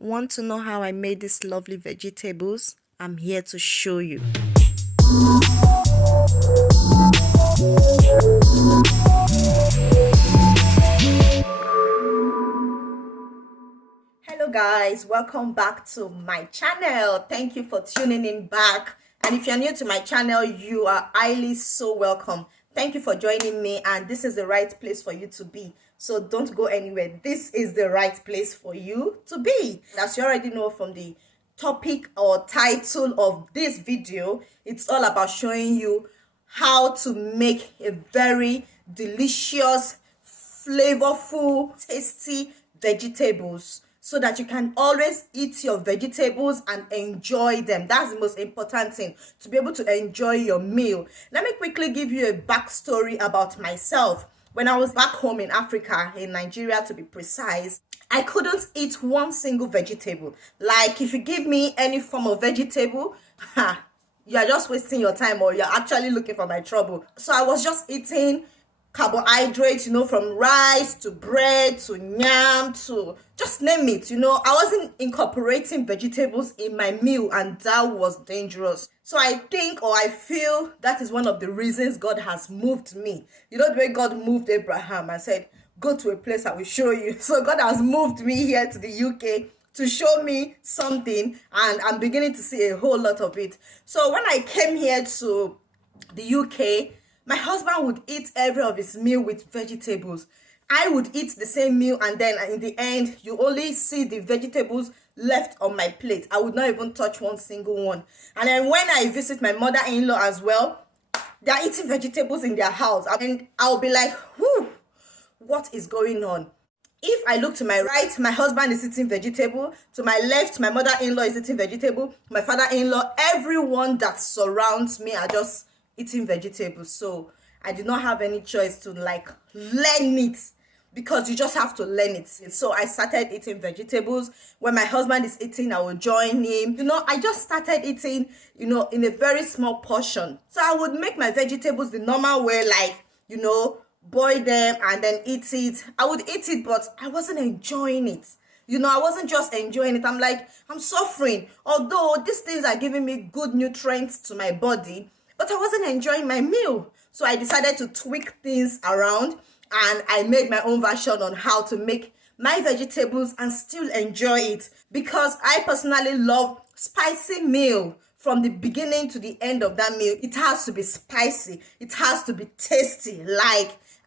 Want to know how I made these lovely vegetables? I'm here to show you. Hello guys, welcome back to my channel. Thank you for tuning in back. And if you're new to my channel, you are highly so welcome. Thank you for joining me, and this is the right place for you to be. So don't go anywhere. This is the right place for you to be. As you already know from the topic or title of this video, it's all about showing you how to make a very delicious, flavorful, tasty vegetables, so that you can always eat your vegetables and enjoy them. That's the most important thing, to be able to enjoy your meal. Let me quickly give you a backstory about myself. When I was back home in Africa, in Nigeria to be precise, I couldn't eat one single vegetable. Like, if you give me any form of vegetable, you're just wasting your time, or you're actually looking for my trouble. So I was just eating carbohydrates, from rice to bread to yam to just name it. I wasn't incorporating vegetables in my meal, and that was dangerous. So I think, or I feel, that is one of the reasons God has moved me. The way God moved Abraham and said, go to a place I will show you. So God has moved me here to the UK to show me something, and I'm beginning to see a whole lot of it. So when I came here to the UK, my husband would eat every of his meal with vegetables. I would eat the same meal, and then in the end, you only see the vegetables left on my plate. I would not even touch one single one. And then when I visit my mother-in-law as well, they're eating vegetables in their house. And I'll be like, whew, what is going on? If I look to my right, my husband is eating vegetable. To my left, my mother-in-law is eating vegetable. My father-in-law, everyone that surrounds me are just eating vegetables. So I did not have any choice to learn it, because you just have to learn it. So I started eating vegetables. When my husband is eating, I will join him. I just started eating, in a very small portion. So I would make my vegetables the normal way, boil them and then eat it. I would eat it, but I wasn't enjoying it. I wasn't just enjoying it. I'm suffering. Although these things are giving me good nutrients to my body, but I wasn't enjoying my meal. So I decided to tweak things around, and I made my own version on how to make my vegetables and still enjoy it, because I personally love spicy meal. From the beginning to the end of that meal, it has to be spicy. It has to be tasty.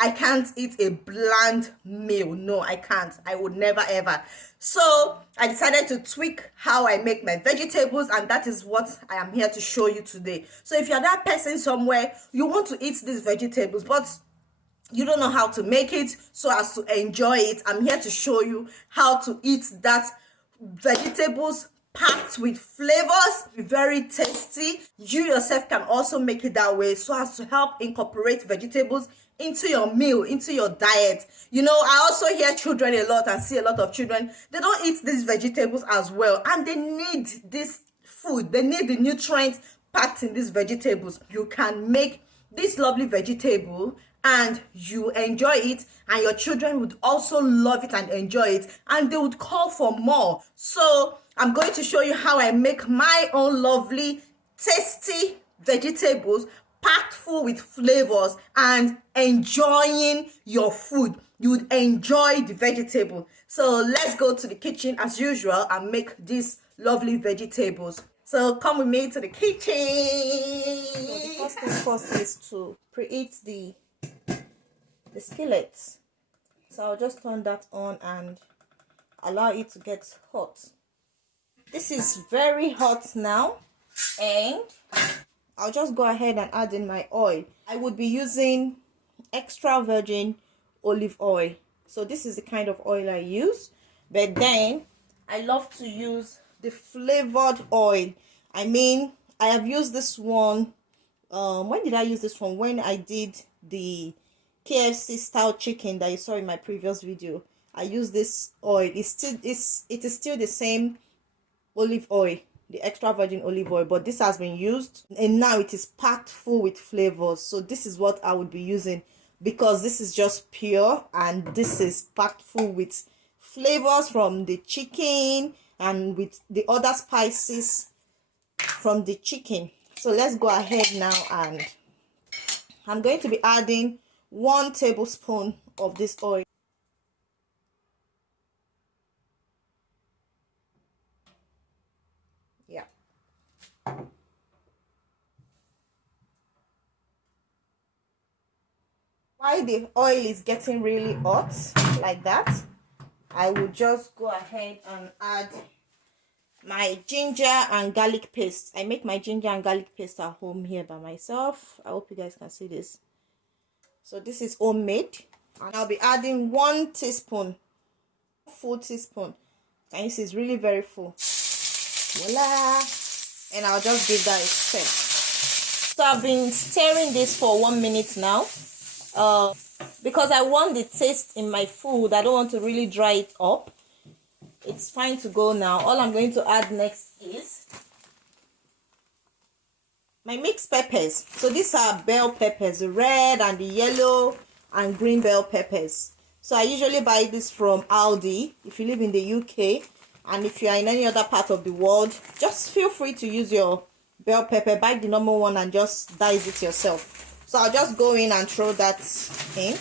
I can't eat a bland meal. No, I can't. I would never ever. So I decided to tweak how I make my vegetables, and that is what I am here to show you today. So if you're that person somewhere, you want to eat these vegetables, but you don't know how to make it so as to enjoy it, I'm here to show you how to eat that vegetables packed with flavors, very tasty. You yourself can also make it that way, so as to help incorporate vegetables into your meal, into your diet. I also hear children a lot and see a lot of children, they don't eat these vegetables as well, and they need this food. They need the nutrients packed in these vegetables. You can make this lovely vegetable and you enjoy it, and your children would also love it and enjoy it, and they would call for more. So I'm going to show you how I make my own lovely, tasty vegetables packed full with flavors, and enjoying your food. You would enjoy the vegetable. So let's go to the kitchen as usual and make these lovely vegetables. So come with me to the kitchen. So the first thing first is to preheat the skillet. So I'll just turn that on and allow it to get hot. This is very hot now, and I'll just go ahead and add in my oil. I would be using extra virgin olive oil. So this is the kind of oil I use. But then I love to use the flavored oil. I have used this one. When did I use this one? When I did the KFC style chicken that you saw in my previous video, I used this oil. It is still the same olive oil, the extra virgin olive oil, but this has been used, and now it is packed full with flavors. So this is what I would be using, because this is just pure and this is packed full with flavors from the chicken and with the other spices from the chicken. So let's go ahead now, and I'm going to be adding 1 tablespoon of this oil. Yeah. While the oil is getting really hot like that, I will just go ahead and add my ginger and garlic paste. I make my ginger and garlic paste at home here by myself. I hope you guys can see this. So this is homemade, and I'll be adding 1 teaspoon, full teaspoon. Can you see it's really very full? Voila! And I'll just give that a stir. So I've been stirring this for 1 minute now. Because I want the taste in my food. I don't want to really dry it up. It's fine to go now. All I'm going to add next is my mixed peppers. So these are bell peppers, the red and the yellow and green bell peppers. So I usually buy this from Aldi if you live in the UK, and if you are in any other part of the world, just feel free to use your bell pepper. Buy the normal one and just dice it yourself. So I'll just go in and throw that in.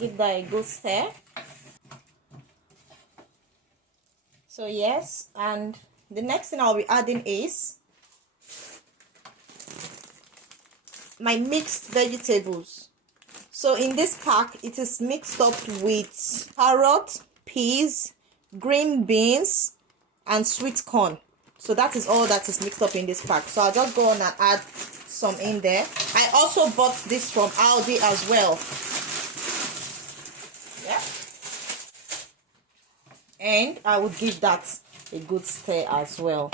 Give that a good stir. So yes, and the next thing I'll be adding is my mixed vegetables. So in this pack, it is mixed up with carrot, peas, green beans, and sweet corn. So that is all that is mixed up in this pack. So I'll just go on and add some in there. I also bought this from Aldi as well. Yeah. And I would give that a good stir as well.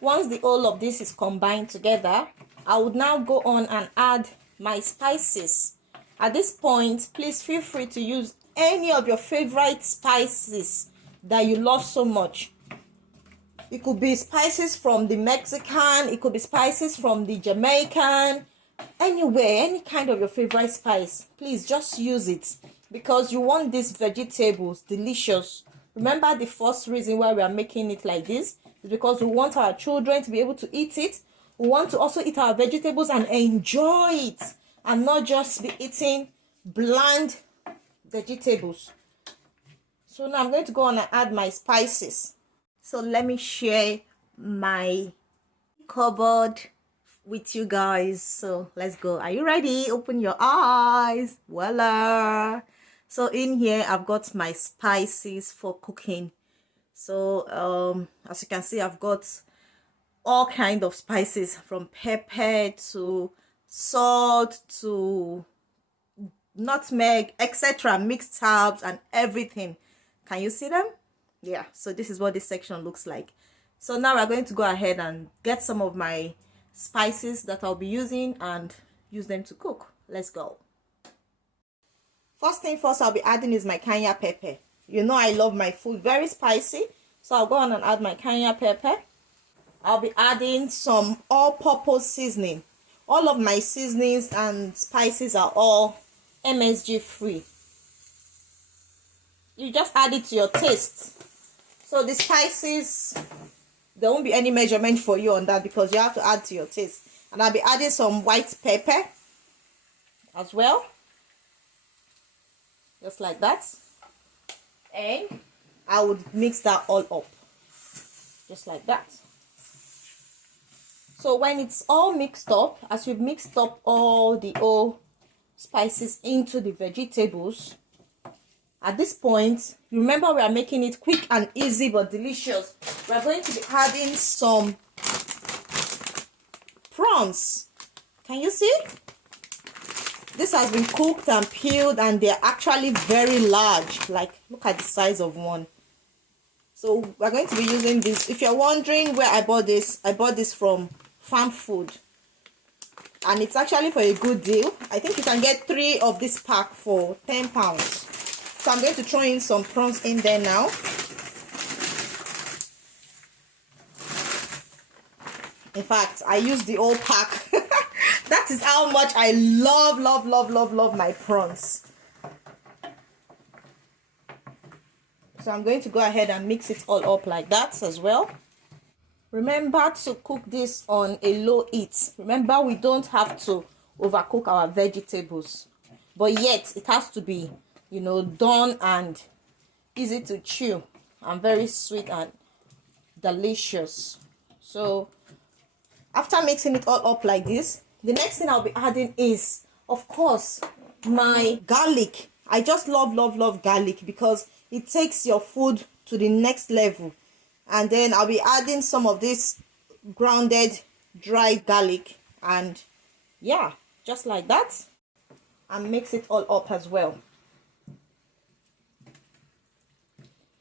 Once the whole of this is combined together, I would now go on and add my spices. At this point, please feel free to use any of your favorite spices that you love so much. It could be spices from the Mexican, it could be spices from the Jamaican, anywhere, any kind of your favorite spice. Please just use it, because you want these vegetables delicious. Remember, the first reason why we are making it like this is because we want our children to be able to eat it. We want to also eat our vegetables and enjoy it, and not just be eating bland vegetables. So now I'm going to go on and add my spices. So let me share my cupboard with you guys. So let's go. Are you ready? Open your eyes. Voila. So in here I've got my spices for cooking. So as you can see, I've got all kind of spices, from pepper to salt to nutmeg, etc., mixed herbs and everything. Can you see them? Yeah, so this is what this section looks like. So now we're going to go ahead and get some of my spices that I'll be using and use them to cook. Let's go. First thing first I'll be adding is my cayenne pepper. You know I love my food very spicy, so I'll go on and add my cayenne pepper. I'll be adding some all-purpose seasoning. All of my seasonings and spices are all MSG free. You just add it to your taste. So the spices, there won't be any measurement for you on that, because you have to add to your taste. And I'll be adding some white pepper as well, just like that. And I would mix that all up just like that. So when it's all mixed up, as we've mixed up all the spices into the vegetables, at this point, remember we are making it quick and easy but delicious. We are going to be adding some prawns. Can you see? This has been cooked and peeled, and they're actually very large. Like, look at the size of one. So we're going to be using this. If you're wondering where I bought this from Farm Food, and it's actually for a good deal. I think you can get 3 of this pack for £10. So I'm going to throw in some prawns in there now. In fact, I use the whole pack. That is how much I love my prawns. So I'm going to go ahead and mix it all up like that as well. Remember to cook this on a low heat. Remember, we don't have to overcook our vegetables, but yet it has to be, you know, done and easy to chew and very sweet and delicious. So after mixing it all up like this, the next thing I'll be adding is, of course, my garlic. I just love garlic because it takes your food to the next level. And then I'll be adding some of this grounded dry garlic, and yeah, just like that, and mix it all up as well.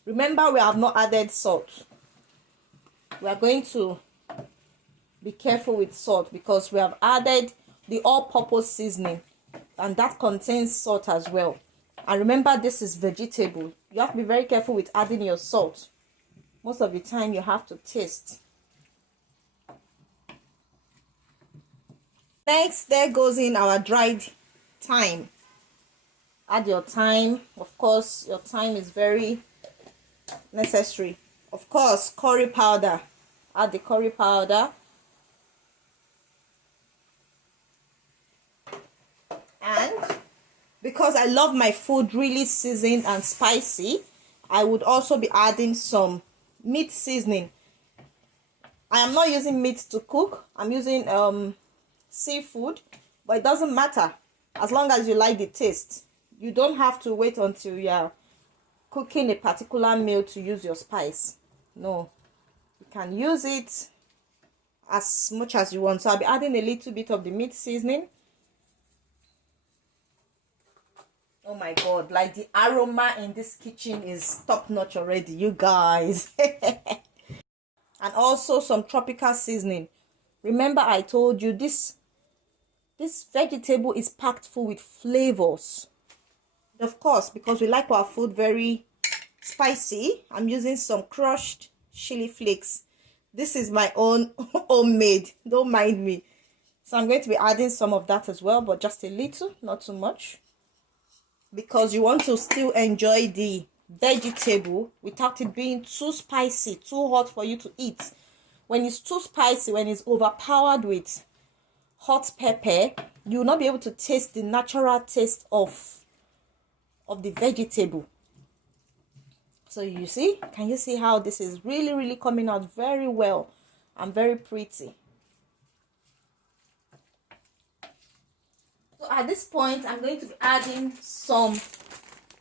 Remember, we have not added salt. We are going to be careful with salt because we have added the all-purpose seasoning, and that contains salt as well. And remember, this is vegetable. You have to be very careful with adding your salt. Most of the time you have to taste. Next, there goes in our dried thyme. Add your thyme. Of course, your thyme is very necessary. Of course, curry powder. Add the curry powder. And because I love my food really seasoned and spicy, I would also be adding some meat seasoning. I am not using meat to cook. I'm using seafood, but it doesn't matter as long as you like the taste. You don't have to wait until you're cooking a particular meal to use your spice. No, you can use it as much as you want. So I'll be adding a little bit of the meat seasoning. Oh my god, like the aroma in this kitchen is top notch already, you guys. And also some tropical seasoning. Remember, I told you this vegetable is packed full with flavors. Of course, because we like our food very spicy, I'm using some crushed chili flakes. This is my own homemade, don't mind me. So I'm going to be adding some of that as well, but just a little, not too much, because you want to still enjoy the vegetable without it being too spicy, too hot for you to eat. When it's too spicy, when it's overpowered with hot pepper, you will not be able to taste the natural taste of the vegetable. So you see, can you see how this is really coming out very well and very pretty? So at this point, I'm going to be adding some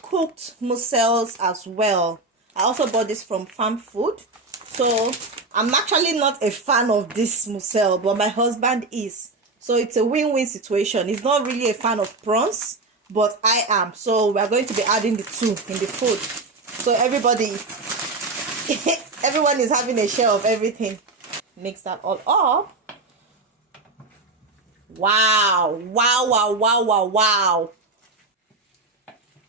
cooked mussels as well. I also bought this from Farm Food. So I'm actually not a fan of this mussel, but my husband is. So it's a win-win situation. He's not really a fan of prawns, but I am. So we're going to be adding the two in the food. So everyone is having a share of everything. Mix that all up. Wow.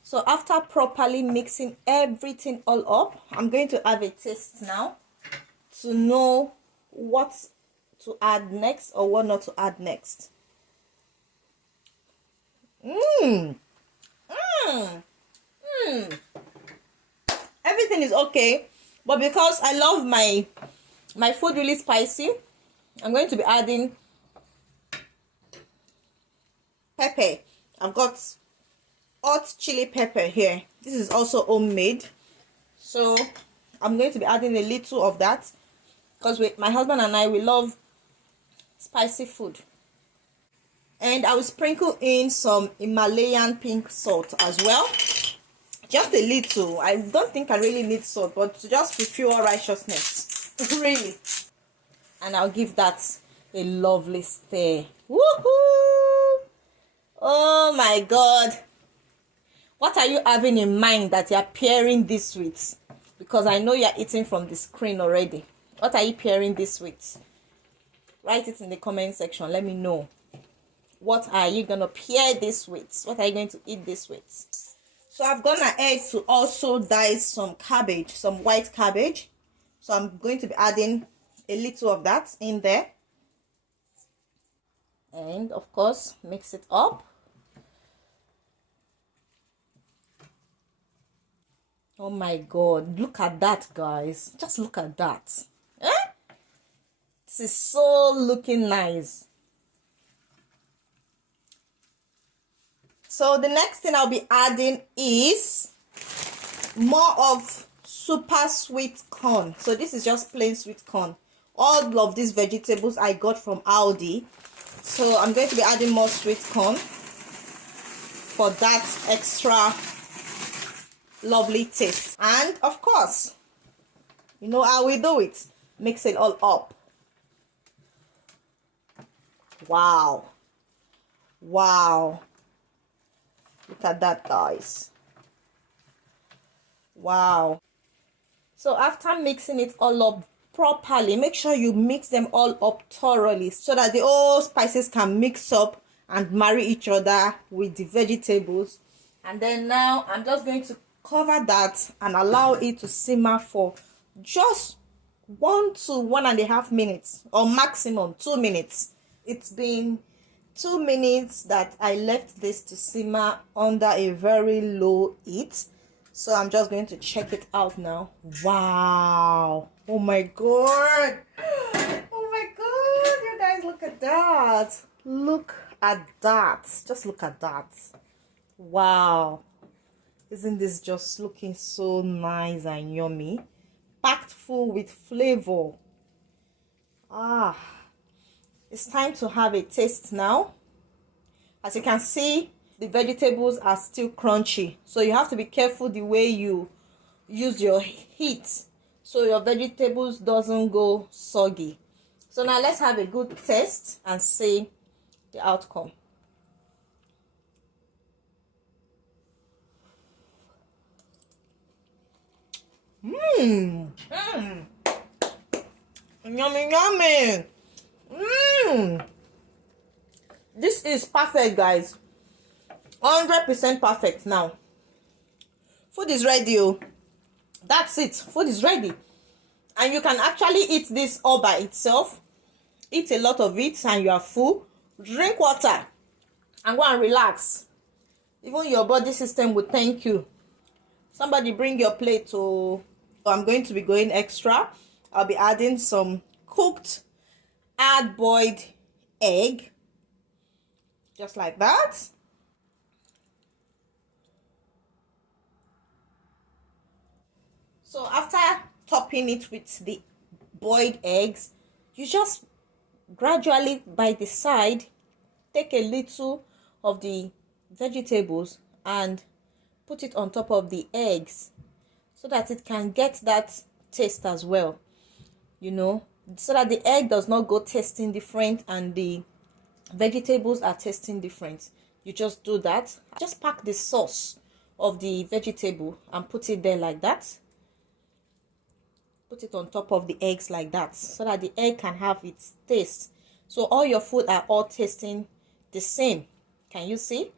So after properly mixing everything all up, I'm going to have a taste now to know what to add next or what not to add next. Everything is okay, but because I love my food really spicy, I'm going to be adding pepper. I've got hot chili pepper here. This is also homemade, so I'm going to be adding a little of that because my husband and I, we love spicy food. And I will sprinkle in some Himalayan pink salt as well, just a little. I don't think I really need salt, but to just fulfill righteousness really. And I'll give that a lovely stir. Woohoo! Oh my god, what are you having in mind that you're pairing this with? Because I know you're eating from the screen already. What are you pairing this with? Write it in the comment section. Let me know. What are you gonna pair this with? What are you going to eat this with? So I've gone ahead to also dice some cabbage, some white cabbage. So I'm going to be adding a little of that in there. And of course, mix it up. Oh my god, look at that, guys. Just look at that. Eh? This is so looking nice. So the next thing I'll be adding is more of super sweet corn. So this is just plain sweet corn. All of these vegetables I got from Aldi. So I'm going to be adding more sweet corn for that extra lovely taste. And of course, you know how we do it. Mix it all up. Wow. Wow. Look at that, guys. Wow. So after mixing it all up properly, make sure you mix them all up thoroughly so that the all spices can mix up and marry each other with the vegetables. And then now I'm just going to cover that and allow it to simmer for just 1 to 1.5 minutes, or maximum 2 minutes. It's been 2 minutes that I left this to simmer under a very low heat. So I'm just going to check it out now. Wow. Oh my god. Oh my god. You guys, look at that. Look at that. Just look at that. Wow. Isn't this just looking so nice and yummy? Packed full with flavor. Ah. It's time to have a taste now. As you can see, the vegetables are still crunchy, so you have to be careful the way you use your heat so your vegetables doesn't go soggy. So now let's have a good taste and see the outcome. Yummy, yummy. This is perfect, guys. 100% perfect. Now food is ready. Oh, that's it. Food is ready, and you can actually eat this all by itself. Eat a lot of it and you are full. Drink water and go and relax. Even your body system will thank you. Somebody bring your plate. Oh, I'm going to be going extra. I'll be adding some cooked hard-boiled egg, just like that. So after topping it with the boiled eggs, you just gradually by the side take a little of the vegetables and put it on top of the eggs so that it can get that taste as well, you know, so that the egg does not go tasting different and the vegetables are tasting different. You just do that. Just pack the sauce of the vegetable and put it there like that. Put it on top of the eggs like that so that the egg can have its taste. So all your food are all tasting the same. Can you see?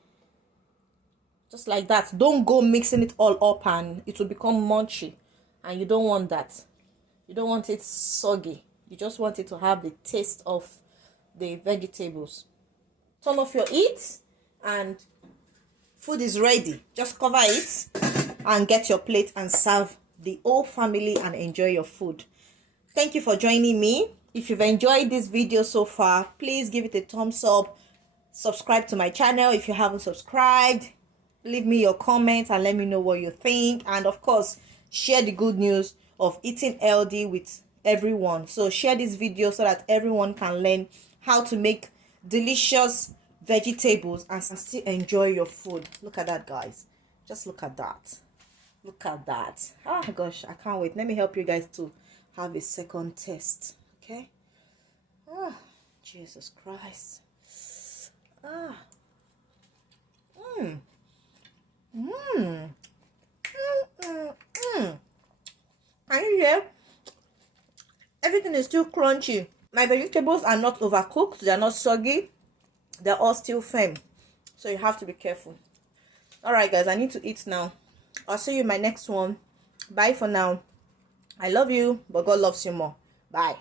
Just like that. Don't go mixing it all up and it will become munchy, and you don't want that. You don't want it soggy. You just want it to have the taste of the vegetables. Turn off your heat and food is ready. Just cover it and get your plate and serve the whole family and enjoy your food. Thank you for joining me. If you've enjoyed this video so far, please give it a thumbs up. Subscribe to my channel if you haven't subscribed. Leave me your comments and let me know what you think. And of course, share the good news of eating healthy with everyone. So share this video so that everyone can learn how to make delicious vegetables and still enjoy your food. Look at that, guys. Just look at that. Look at that. Oh my gosh, I can't wait. Let me help you guys to have a second taste. Okay. Oh, Jesus Christ. Ah. Can you hear? Everything is still crunchy. My vegetables are not overcooked. They are not soggy. They're all still firm. So you have to be careful. Alright, guys, I need to eat now. I'll see you in my next one. Bye for now. I love you, but God loves you more. Bye.